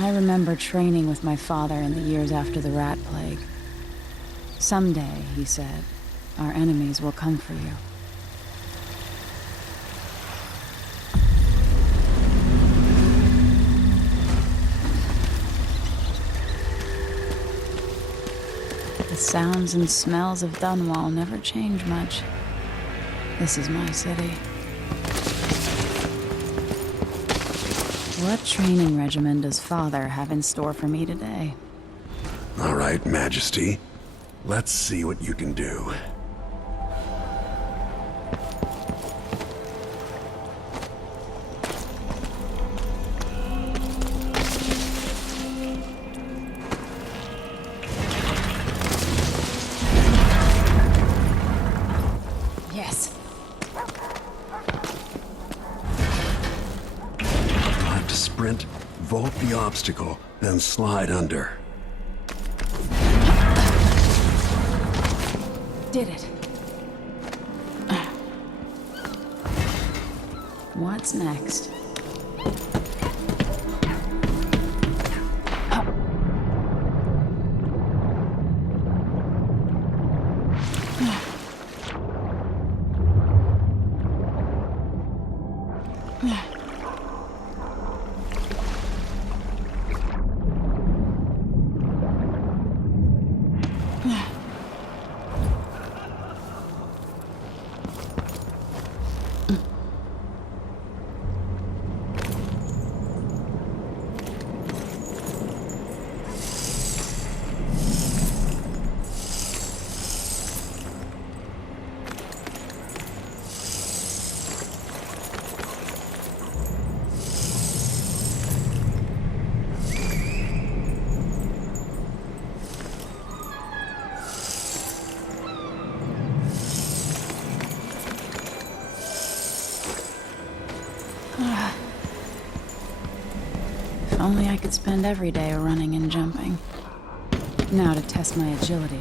I remember training with my father in the years after the rat plague. Someday, he said, our enemies will come for you. The sounds and smells of Dunwall never change much. This is my city. What training regimen does Father have in store for me today? All right, Majesty. Let's see what you can do. Yes. You'll have to sprint, vault the obstacle, then slide under. Did it. What's next? If only I could spend every day running and jumping. Now to test my agility.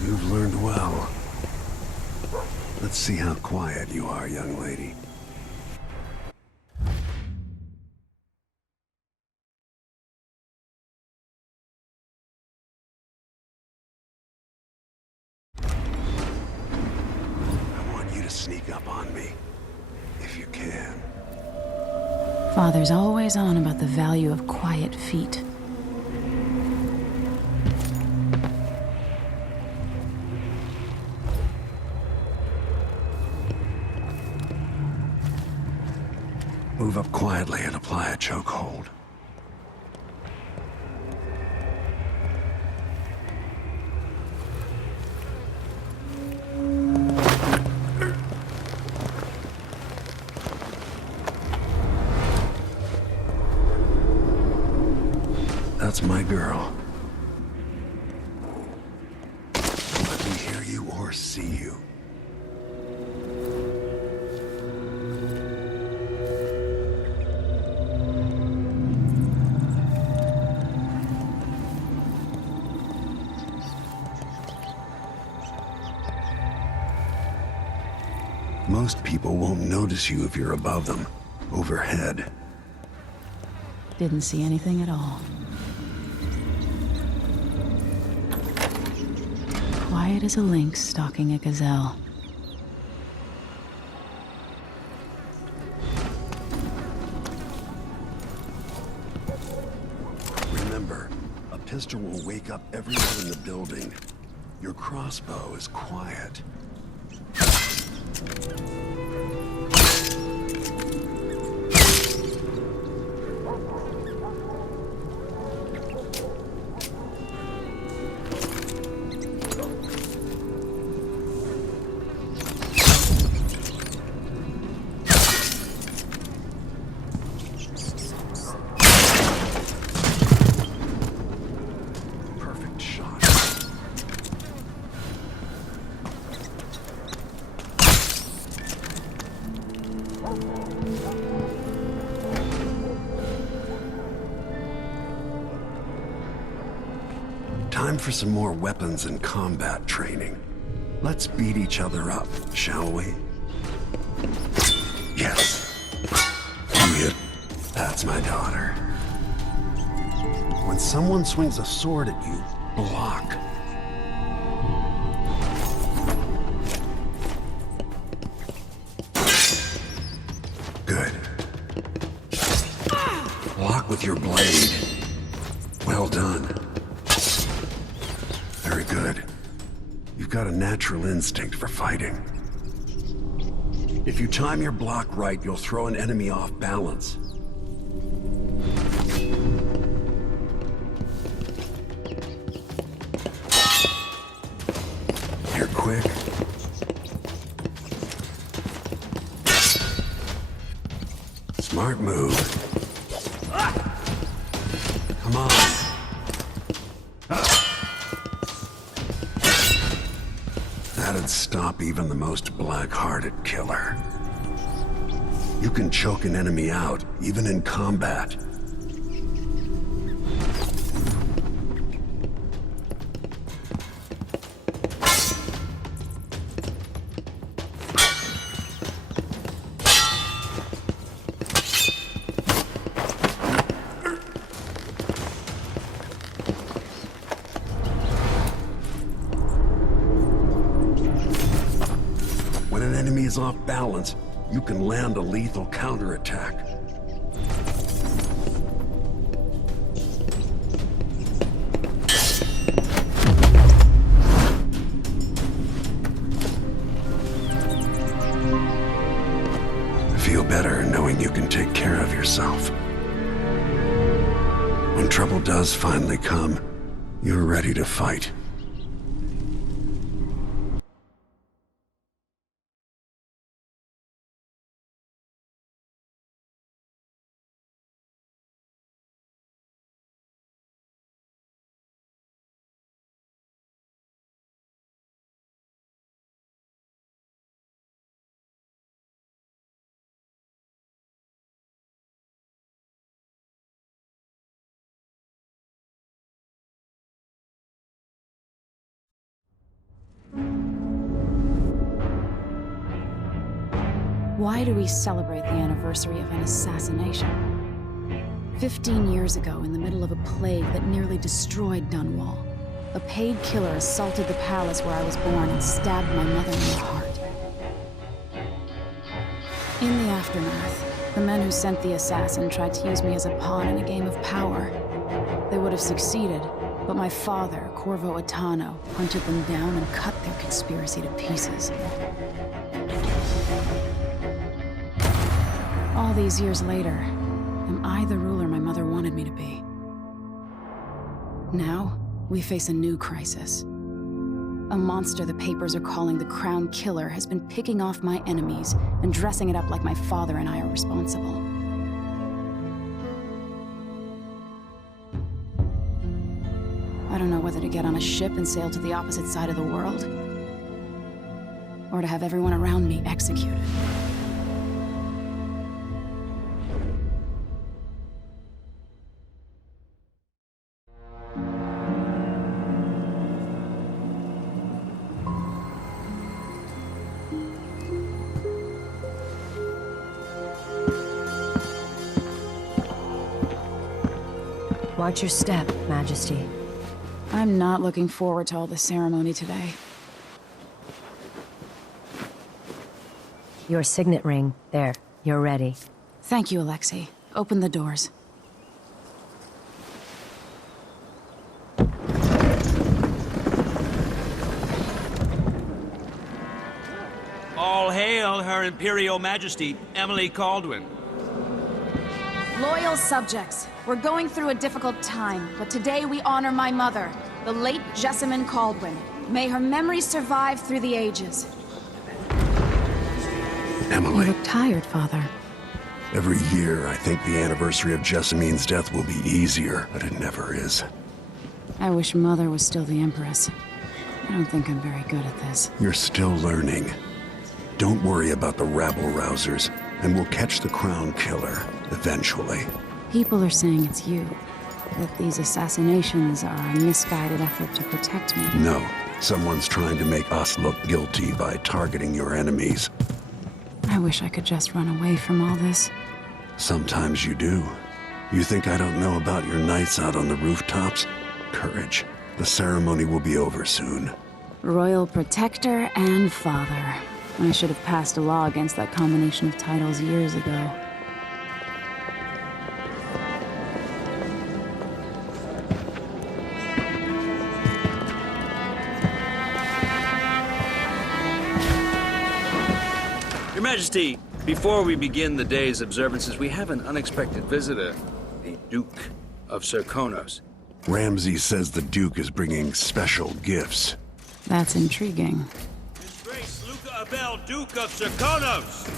You've learned well. Let's see how quiet you are, young lady. Sneak up on me, if you can. Father's always on about the value of quiet feet. Move up quietly and apply a chokehold. That's my girl. Let me hear you or see you. Most people won't notice you if you're above them, overhead. Didn't see anything at all. Quiet as a lynx stalking a gazelle. Remember, a pistol will wake up everyone in the building. Your crossbow is quiet. for some more weapons and combat training. Let's beat each other up, shall we? Yes. Juliet, that's my daughter. When someone swings a sword at you, block. Good. Block with your blade. Well done. Very good. You've got a natural instinct for fighting. If you time your block right, you'll throw an enemy off balance. You're quick. Smart move. Come on. That'd stop even the most black-hearted killer. You can choke an enemy out, even in combat. When an enemy is off balance, you can land a lethal counterattack. Feel better knowing you can take care of yourself. When trouble does finally come, you're ready to fight. Why do we celebrate the anniversary of an assassination? 15 years ago, in the middle of a plague that nearly destroyed Dunwall, a paid killer assaulted the palace where I was born and stabbed my mother in the heart. In the aftermath, the men who sent the assassin tried to use me as a pawn in a game of power. They would have succeeded, but my father, Corvo Attano, hunted them down and cut their conspiracy to pieces. All these years later, am I the ruler my mother wanted me to be? Now, we face a new crisis. A monster the papers are calling the Crown Killer has been picking off my enemies and dressing it up like my father and I are responsible. I don't know whether to get on a ship and sail to the opposite side of the world, or to have everyone around me executed. Watch your step, Majesty. I'm not looking forward to all the ceremony today. Your signet ring. There. You're ready. Thank you, Alexei. Open the doors. All hail Her Imperial Majesty, Emily Caldwin. Loyal subjects, we're going through a difficult time, but today we honor my mother, the late Jessamine Caldwin. May her memory survive through the ages. Emily. You look tired, Father. Every year, I think the anniversary of Jessamine's death will be easier, but it never is. I wish Mother was still the Empress. I don't think I'm very good at this. You're still learning. Don't worry about the rabble-rousers, and we'll catch the Crown Killer, eventually. People are saying it's you. that these assassinations are a misguided effort to protect me. No. Someone's trying to make us look guilty by targeting your enemies. I wish I could just run away from all this. Sometimes you do. You think I don't know about your nights out on the rooftops? Courage. The ceremony will be over soon. Royal Protector and Father. I should have passed a law against that combination of titles years ago. Your Majesty, before we begin the day's observances, we have an unexpected visitor, the Duke of Serkonos. Ramsey says the Duke is bringing special gifts. That's intriguing. His Grace Luca Abel, Duke of Serkonos!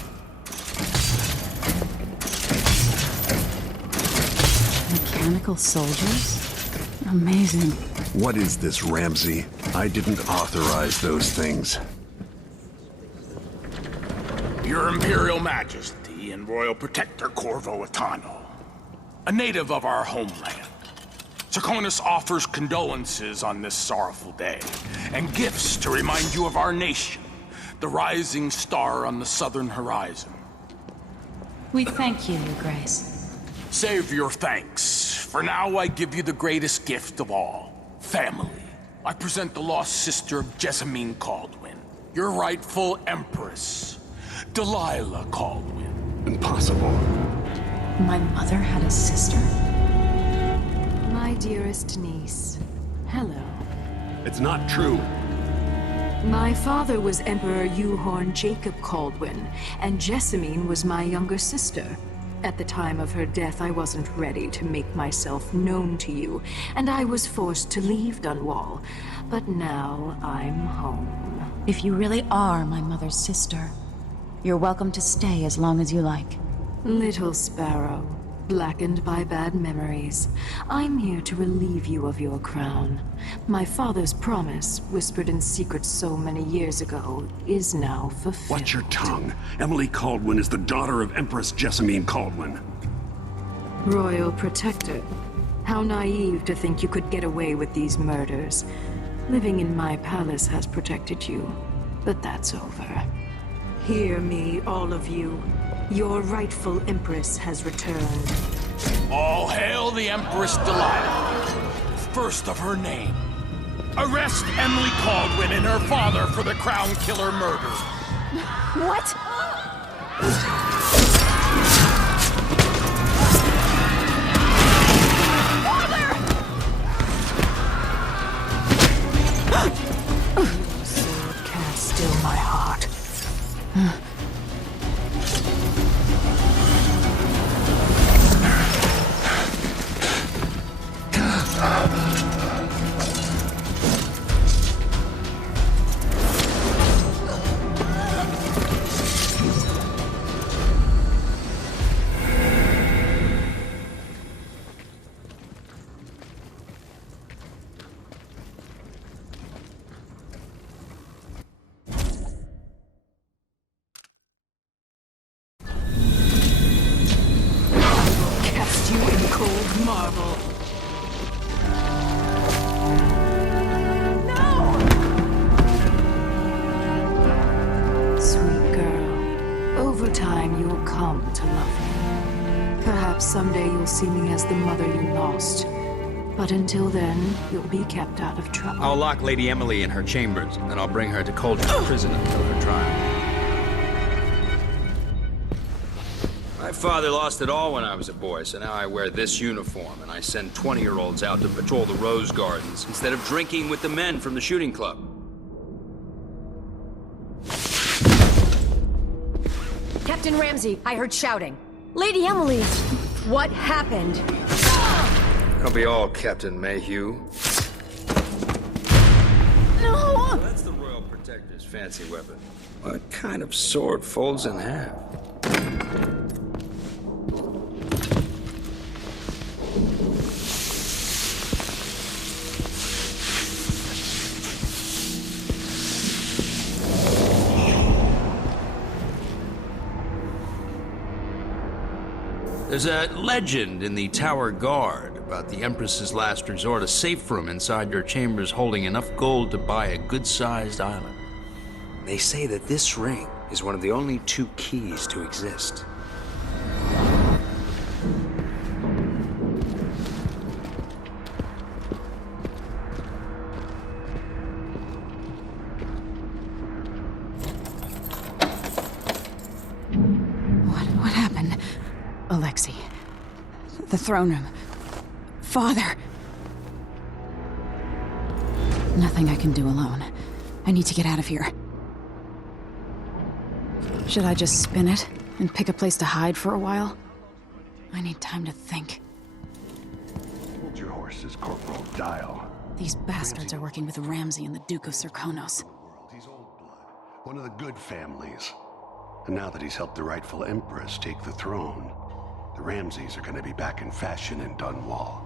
Mechanical soldiers? Amazing. What is this, Ramsey? I didn't authorize those things. Your Imperial Majesty and Royal Protector Corvo Atano, a native of our homeland. Serkonos offers condolences on this sorrowful day, and gifts to remind you of our nation, the rising star on the southern horizon. We thank you, Your Grace. Save your thanks. For now, I give you the greatest gift of all, family. I present the lost sister of Jessamine Caldwin, your rightful Empress, Delilah Caldwin. Impossible. My mother had a sister? My dearest niece, hello. It's not true. My father was Emperor Euhorn Jacob Caldwin, and Jessamine was my younger sister. At the time of her death, I wasn't ready to make myself known to you, and I was forced to leave Dunwall. But now I'm home. If you really are my mother's sister, you're welcome to stay as long as you like. Little sparrow, blackened by bad memories, I'm here to relieve you of your crown. My father's promise, whispered in secret so many years ago, is now fulfilled. Watch your tongue. Emily Caldwin is the daughter of Empress Jessamine Caldwin. Royal Protector, how naive to think you could get away with these murders. Living in my palace has protected you, but that's over. Hear me, all of you. Your rightful Empress has returned. All hail the Empress Delilah, first of her name. Arrest Emily Caldwin and her father for the Crown Killer murder. What? Sword can't still my heart. Cast you in cold marble. Sweet girl, over time you'll come to love me. Perhaps someday you'll see me as the mother you lost. But until then, you'll be kept out of trouble. I'll lock Lady Emily in her chambers, and I'll bring her to Coldridge Prison until her trial. My father lost it all when I was a boy, so now I wear this uniform, and I send 20-year-olds out to patrol the rose gardens instead of drinking with the men from the shooting club. Captain Ramsey, I heard shouting. Lady Emily, what happened? Don't be all Captain Mayhew. No! That's the Royal Protector's fancy weapon. What kind of sword folds in half? There's a legend in the Tower Guard about the Empress's last resort, a safe room inside your chambers holding enough gold to buy a good-sized island. They say that this ring is one of the only 2 keys to exist. What happened? Alexei. The throne room. Father! Nothing I can do alone. I need to get out of here. Should I just spin it and pick a place to hide for a while? I need time to think. Hold your horses, Corporal. Dial. These bastards are working with Ramsey and the Duke of Serkonos. He's old blood. One of the good families. And now that he's helped the rightful Empress take the throne, the Ramseys are going to be back in fashion in Dunwall.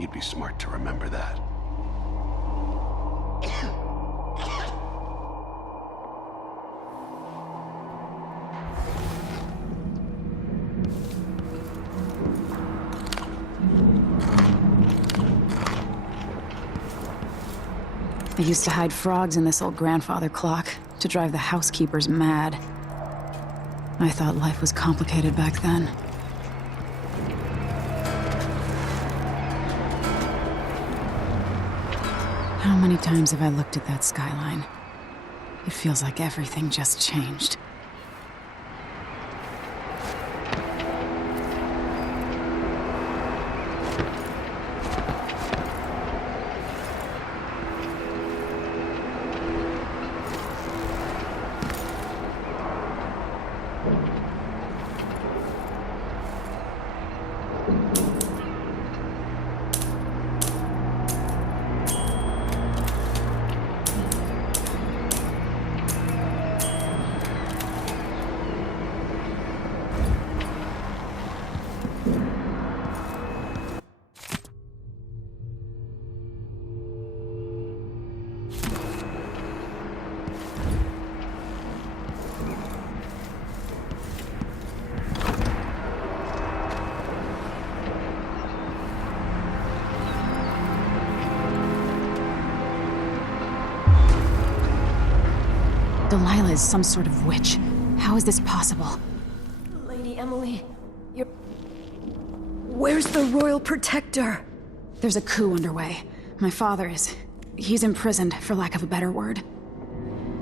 You'd be smart to remember that. I used to hide frogs in this old grandfather clock to drive the housekeepers mad. I thought life was complicated back then. How many times have I looked at that skyline? It feels like everything just changed. Delilah is some sort of witch. How is this possible? Lady Emily, you're... Where's the Royal Protector? There's a coup underway. My father is... he's imprisoned, for lack of a better word.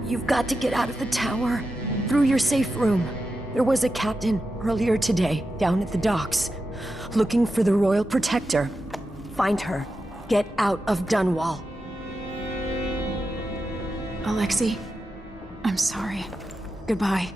You've got to get out of the tower. Through your safe room. There was a captain earlier today, down at the docks, looking for the Royal Protector. Find her. Get out of Dunwall. Alexei, I'm sorry. Goodbye.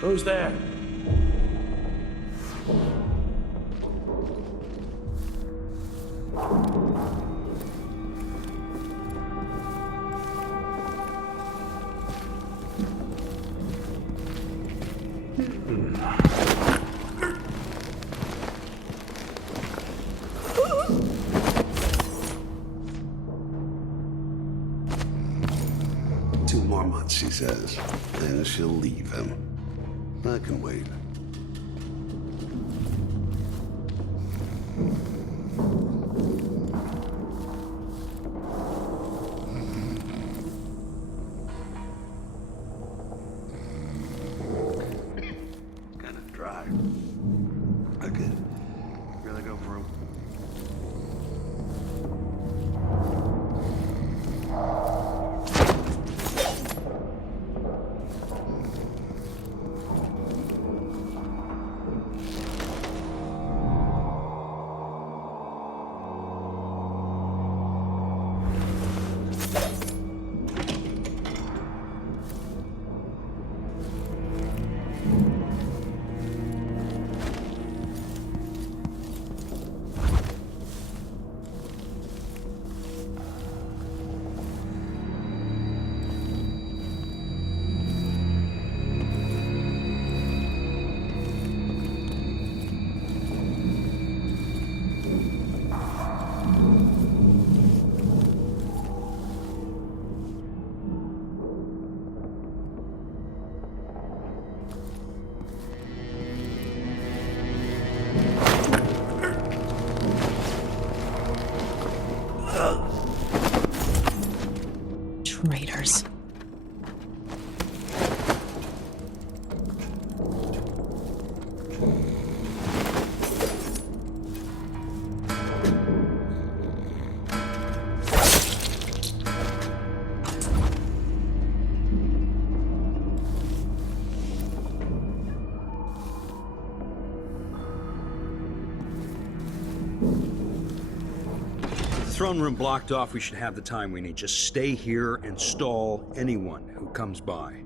Who's there? Two more months, she says. Then she'll leave him. I can wait. Kinda dry. Okay. Really go for him. The throne room blocked off, we should have the time we need. Just stay here and stall anyone who comes by.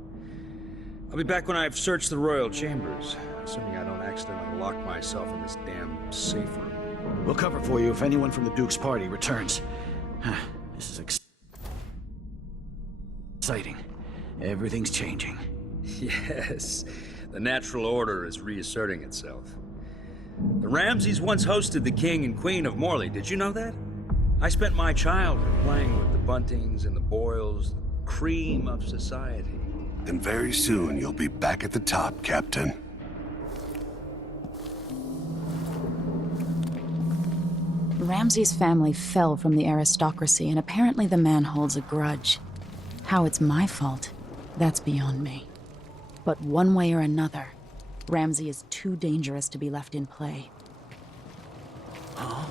I'll be back when I've searched the royal chambers, assuming I don't accidentally lock myself in this damn safe room. We'll cover for you if anyone from the Duke's party returns. This is exciting. Everything's changing. Yes, the natural order is reasserting itself. The Ramseys once hosted the King and Queen of Morley, did you know that? I spent my childhood playing with the Buntings and the Boyles, the cream of society. And very soon you'll be back at the top, Captain. Ramsey's family fell from the aristocracy, and apparently the man holds a grudge. How it's my fault, that's beyond me. But one way or another, Ramsey is too dangerous to be left in play. Huh?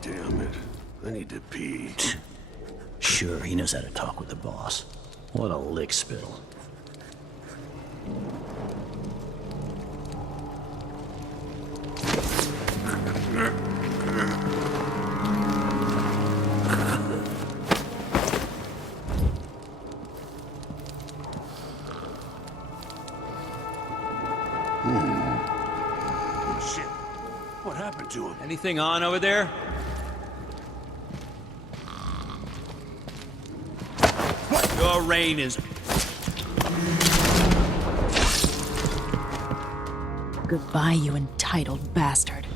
Damn it. I need to pee. Sure, he knows how to talk with the boss. What a lick spittle. Shit. What happened to him? Anything on over there? Your reign is... Goodbye, you entitled bastard.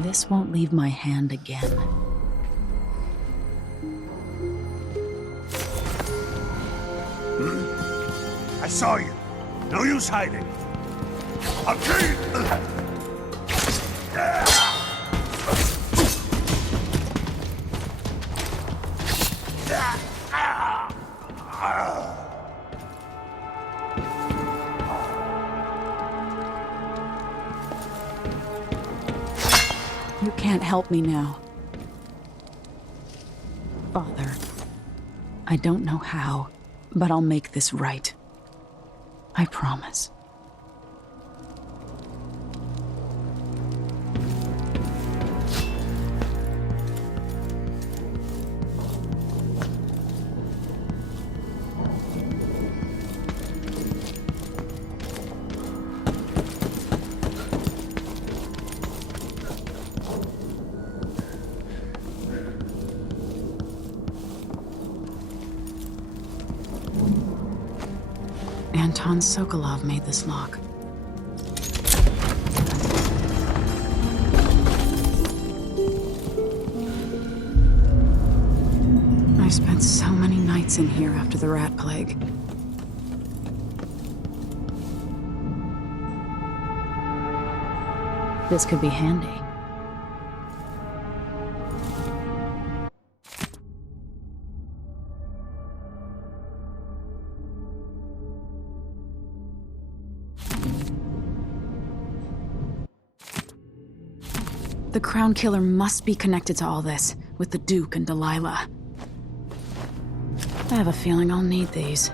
This won't leave my hand again. I saw you. No use hiding. I'll kill you. You can't help me now. Father, I don't know how, but I'll make this right. I promise. Anton Sokolov made this lock. I spent so many nights in here after the rat plague. This could be handy. The Crown Killer must be connected to all this, with the Duke and Delilah. I have a feeling I'll need these.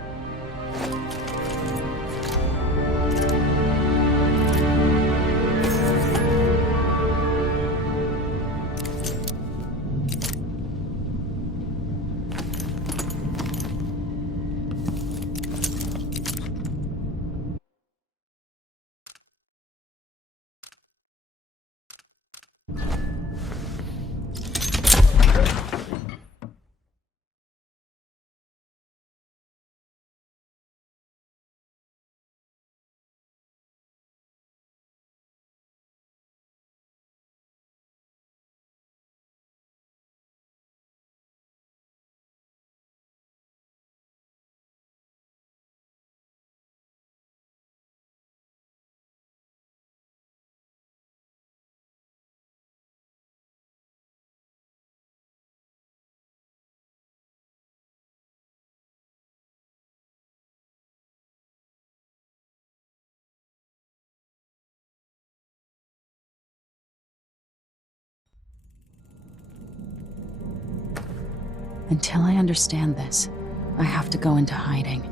Until I understand this, I have to go into hiding.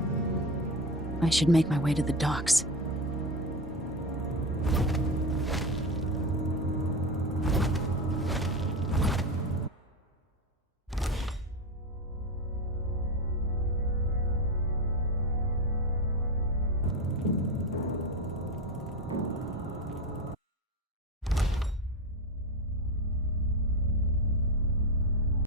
I should make my way to the docks.